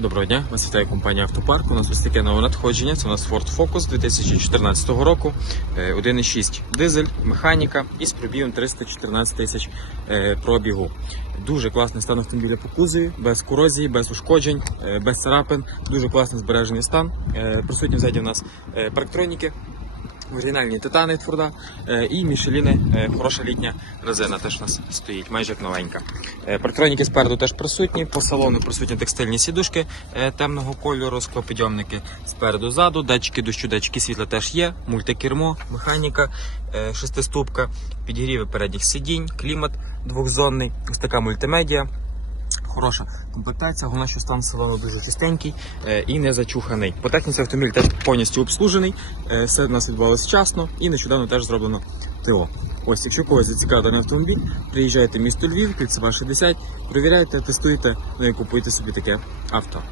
Доброго дня, вас вітає компанія Автопарк. У нас ось таке нове надходження. Це у нас Ford Focus 2014 року. Е, 1.6 дизель, механіка із пробігом 314 тисяч е, пробігу. Дуже класний стан автомобіля по кузові, без корозії, без ушкоджень, е, без царапин. Дуже класний збережений стан. Е, Присутні взагалі у нас е, парктроніки. Оригінальні титани Форда е, і Мішеліни, е, хороша літня резина теж у нас стоїть, майже як новенька. Е, Парктроніки спереду теж присутні, по салону присутні текстильні сідушки темного кольору, склопідйомники спереду ззаду, датчики дощу, датчики світла теж є, мультикермо, механіка, шестиступка, підігріви передніх сидінь, клімат двохзонний, ось така мультимедіа. Хороша комплектація, головне, що стан салону дуже чистенький е, і не зачуханий. По техніці автомобіль теж повністю обслужений, е, все в нас відбувалося вчасно і нещодавно теж зроблено ТО. Ось, якщо когось зацікавлений автомобіль, приїжджайте в місто Львів, Кільцева 60, перевіряйте, тестуйте, ну і купуйте собі таке авто.